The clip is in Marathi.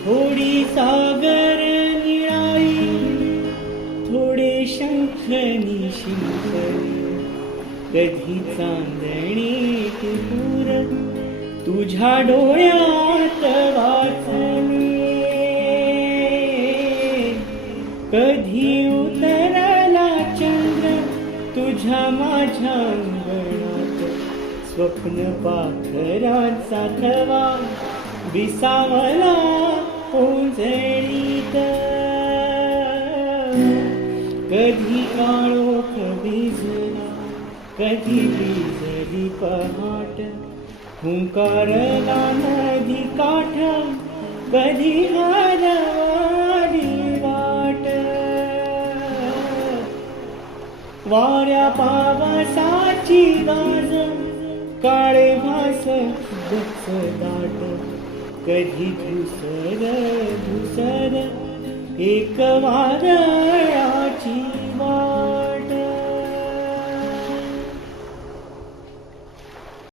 थोडी सागर निळाई, थोडे शंख निशिंख, कधी चांदणे पूर तुझ्या डोळ्यात वाचले, कधी उतरला चंद्र तुझ्या माझ्या अंगणात, स्वप्न पाखरांचा थवा विसावला उजळीत, कधी काळोख भिजला, कधी भिजली पहाट, हुंकारला नदी काठ, कधी हरवली वाट, वाऱ्या पावसाची गाज, काळे भास गच दाट, कधी धुसर धुसर एक वादळ